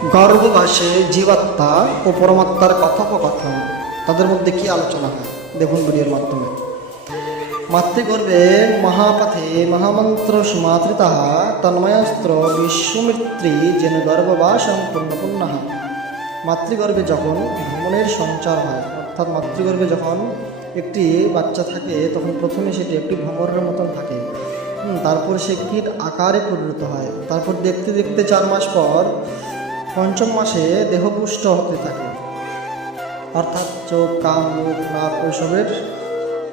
গর্ভবাসে জীবাত্মা ও পরমাত্মার কথোপকথন, তাদের মধ্যে কি আলোচনা হয়? দেখুন ভিডিওর মাধ্যমে। মাতৃগর্ভে মহাপথে মহামন্ত্র সুমাত্রিতা তন্ময়স্ত্র বিশ্বমিত্রী যেন গর্ভবাসম পূর্ণপূর্ণ মাতৃগর্ভে যখন ভ্রমণের সঞ্চার হয়, অর্থাৎ মাতৃগর্ভে যখন একটি বাচ্চা থাকে, তখন প্রথমে সেটি একটি ভ্রমণের মতন থাকে। তারপর সে কীট আকারে পরিণত হয়। তারপর দেখতে দেখতে চার মাস পর পঞ্চম মাসে দেহপুষ্ট হতে থাকে। অর্থাৎ চোখ কাম মুখ, নাক ওইসবের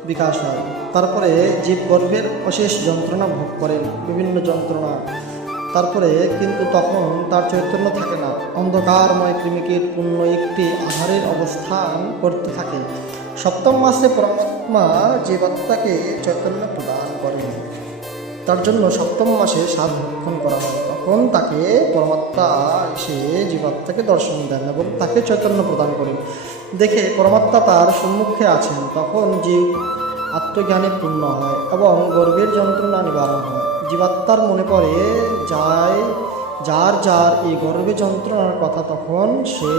বিকাশ হয়। তারপরে জীব গর্ভের অশেষ যন্ত্রণা ভোগ করেন বিভিন্ন যন্ত্রণা। তারপরে কিন্তু তখন তার চৈতন্য থাকে না। অন্ধকারময় কৃমিকীট পূর্ণ একটি আধারের অবস্থান করতে থাকে। সপ্তম মাসে পরমাত্মা জীবাত্মাকে চৈতন্য প্রদান করেন। তার জন্য সপ্তম মাসে সাত ভক্ষণ করা হয়। তখন তাকে পরমাত্মা এসে জীবাত্মাকে দর্শন দেন এবং তাকে চৈতন্য প্রদান করেন, দেখে পরমাত্মা তার সম্মুখে আছেন, তখন জীব আত্মজ্ঞানে পূর্ণ হয় এবং গর্বের যন্ত্রণা নিবারণ হয়। জীবাত্মার মনে পড়ে যায় যার যার এই গর্বে যন্ত্রণার কথা তখন সে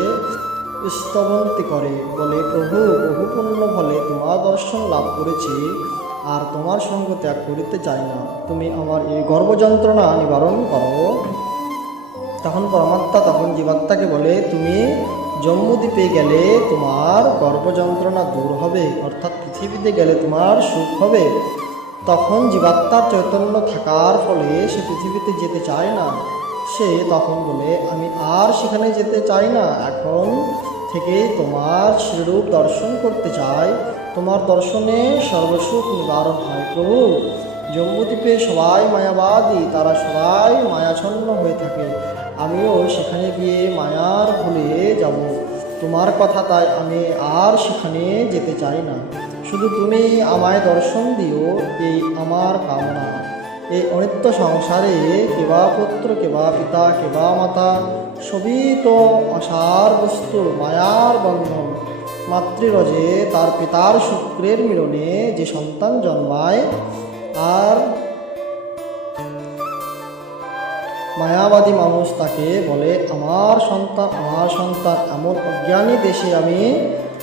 স্তবন্তি করে, বলে, প্রভু, বহু পুণ্য ফলে তোমার দর্শন লাভ করেছি। আর তোমার সঙ্গ ত্যাগ করিতে চাই না। তুমি আমার এই গর্ব যন্ত্রণা নিবারণ করো। তখন পরমাত্মা তখন জীবাত্মাকে বলে, তুমি জম্মুদ্বীপে গেলে তোমার গর্ভ যন্ত্রণা দূর হবে, অর্থাৎ পৃথিবীতে গেলে তোমার সুখ হবে। তখন জীবাত্মার চৈতন্য থাকার ফলে সে পৃথিবীতে যেতে চায় না। সে তখন বলে, আমি আর সেখানে যেতে চাই না। এখন থেকে তোমার শ্রীরূপ দর্শন করতে চাই। তোমার দর্শনে সর্বসুখ নিবারণ হয় প্রভু। জম্মুদ্বীপে সবাই মায়াবাদী, তারা সবাই মায়াছন্ন হয়ে থাকে। আমিও সেখানে গিয়ে মায়ার ভুলে যাব। তোমার কথা তাই আমি আর সেখানে যেতে চাই না। শুধু তুমি আমায় দর্শন দিও, এই আমার কামনা। অনিত্য সংসারে কেবা পুত্র, কেবা পিতা, কেবা মাতা সবই তো অসার বস্তু, মায়ার বন্ধন, মাতৃরজে তার পিতার শুক্রের মিলনে যে সন্তান জন্মায়, আর মায়াবাদী মানুষ তাকে বলে, আমার সন্তান আমার সন্তান, এমন অজ্ঞানী দেশে আমি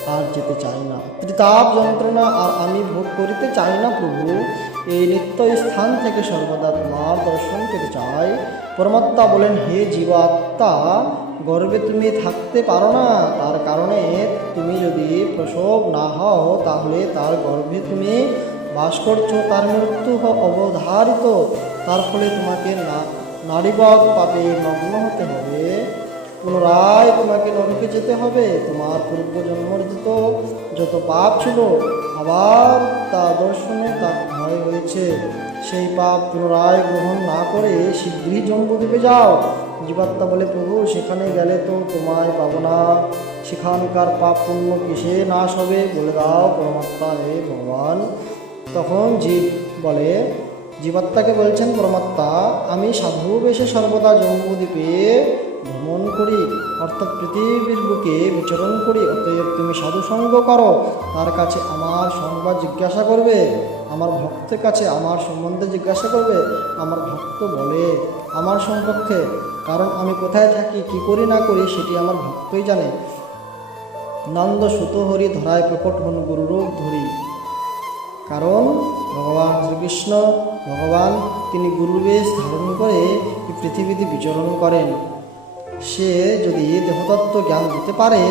আর যেতে চাই না। ত্রিতাপ যন্ত্রণা আর আমি ভোগ করিতে চাই না প্রভু। এই নিত্য স্থান থেকে সর্বদা তোমার দর্শন পেতে চাই। পরমাত্মা বলেন, হে জীবাত্মা গর্বে তুমি থাকতে পারো না। তার কারণে তুমি যদি প্রসব না হও, তাহলে তার গর্ভে তুমি বাস করছ। তার মৃত্যু অবধারিত। তার ফলে তোমাকে না, নারীবাদ পাপে মগ্ন হতে হবে। পুনরায় তোমাকে নরকে যেতে হবে, তোমার পূর্বজন্মের যত যত পাপ ছিল, আবার তা দর্শনে তা ভয় হয়েছে। সেই পাপ পুনরায় গ্রহণ না করে শীঘ্রই জম্বুদ্বীপে যাও। জীবাত্মা বলে, প্রভু, সেখানে গেলে তো তোমায় পাবো না। সেখানকার পাপ পুণ্য কিসে নাশ হবে? বলে দাও পরমাত্মা, হে ভগবান। তখন জীব বলে, জীবাত্মাকে বলছেন, পরমাত্মা, আমি সাধু বেশে সর্বদা জম্বুদ্বীপে ভ্রমণ করি, অর্থাৎ পৃথিবীর বুকে বিচরণ করি, অতএব তুমি সাধু সঙ্গ করো। তার কাছে আমার সংবাদ জিজ্ঞাসা করবে, আমার ভক্তের কাছে আমার সম্বন্ধে জিজ্ঞাসা করবে, আমার ভক্ত বলে আমার সম্পর্কে। কারণ আমি কোথায় থাকি, কি করি, না করি, সেটি আমার ভক্তই জানে। নন্দ সুত হরি ধরায় প্রকট হন গুরুরূপ ধরি। কারণ ভগবান শ্রীকৃষ্ণ, ভগবান তিনি গুরুবেশ ধারণ করে পৃথিবীতে বিচরণ করেন। সে যদি দেহতত্ত্ব জ্ঞান দিতে পারে,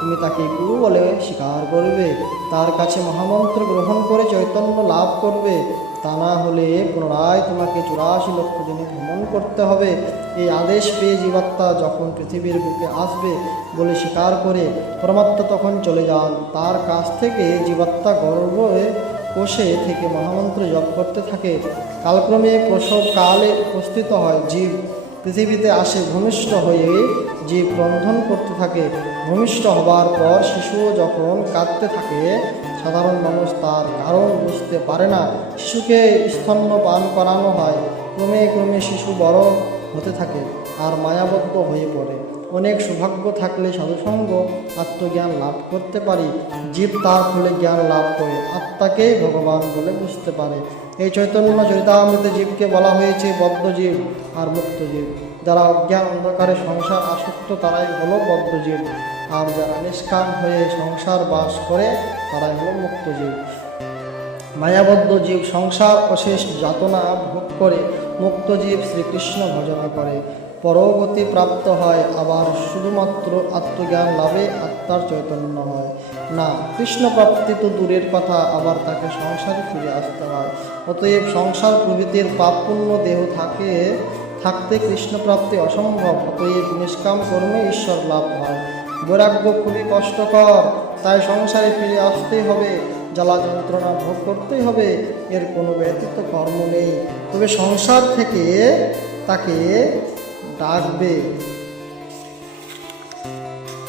তুমি তাকে গুরু বলে স্বীকার করবে। তার কাছে মহামন্ত্র গ্রহণ করে চৈতন্য লাভ করবে। তা না হলে পুনরায় তোমাকে চুরাশি লক্ষ দিনে ভ্রমণ করতে হবে। এই আদেশ পেয়ে জীবাত্মা যখন পৃথিবীর বুকে আসবে বলে স্বীকার করে পরমাত্মা তখন চলে যান। তার কাছ থেকে জীবাত্মা গর্বে কোষে থেকে মহামন্ত্র জপ করতে থাকে। কালক্রমে প্রসব কালে উপস্থিত হয় জীব। পৃথিবীতে আসে ভূমিষ্ঠ হয়ে জীব রন্ধন করতে থাকে। ভূমিষ্ঠ হবার পর শিশু যখন কাঁদতে থাকে, সাধারণ মানুষ তার কারণ বুঝতে পারে না। শিশুকে স্তন্য পান করানো হয়। ক্রমে ক্রমে শিশু বড় হতে থাকে আর মায়াবদ্ধ হয়ে পড়ে। অনেক সৌভাগ্য থাকলে সাধুসঙ্গ আত্মজ্ঞান লাভ করতে পারি। জীব তার ফলে জ্ঞান লাভ করে আত্মাকেই ভগবান বলে বুঝতে পারে। এই চৈতন্য চরিতামৃত জীবকে বলা হয়েছে বদ্ধজীব আর মুক্তজীব। যারা অজ্ঞান অন্ধকারে সংসার আসক্ত, তারাই হলো বদ্ধজীব। আর যারা নিষ্কাম হয়ে সংসার বাস করে, তারাই হলো মুক্তজীব। মায়াবদ্ধ জীব সংসার অশেষ যাতনা ভোগ করে, মুক্তজীব শ্রীকৃষ্ণ ভজনা করে। পরবর্তী প্রাপ্ত হয়, আবার শুধুমাত্র আত্মজ্ঞান লাভে আত্মার চৈতন্য হয়। না কৃষ্ণ প্রাপ্তি তো দূরের কথা, আবার তাকে সংসারে ফিরে আসতে হয়। অতএব সংসার প্রভৃতির পাপপূর্ণ দেহ থাকে, থাকতে কৃষ্ণ প্রাপ্তি অসম্ভব, অতএব নিষ্কাম কর্মে ঈশ্বর লাভ হয়। বৈরাগ্য খুবই কষ্টকর, তাই সংসারে ফিরে আসতেই হবে, জ্বালা যন্ত্রণা ভোগ করতেই হবে, এর কোনো ব্যতীত কর্ম নেই। তবে সংসার থেকে তাকে ডাকবে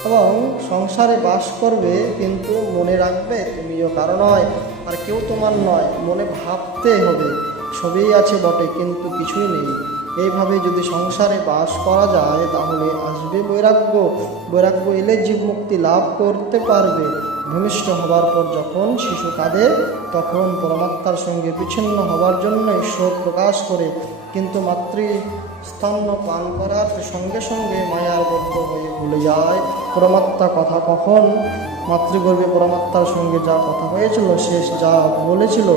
এবং সংসারে বাস করবে কিন্তু মনে রাখবে, তুমিও কারও নয়, আর কেউ তোমার নয়, মনে ভাবতে হবে সবই আছে বটে, কিন্তু কিছুই নেই। এইভাবে যদি সংসারে বাস করা যায়, তাহলে আসবে বৈরাগ্য। বৈরাগ্য এলে জীব মুক্তি লাভ করতে পারবে। ভূমিষ্ঠ হবার পর যখন শিশু কাঁদে, তখন পরমাত্মার সঙ্গে বিচ্ছিন্ন হবার জন্য শোক প্রকাশ করে। কিন্তু মাতৃ স্তন্য পান করার সঙ্গে সঙ্গে মায়ার বদ্ধ হয়ে ভুলে যায়। পরমাত্মা কথা কখন? মাতৃগর্ভে পরমাত্মার সঙ্গে যা কথা হয়েছিল, শেষ যা বলেছিল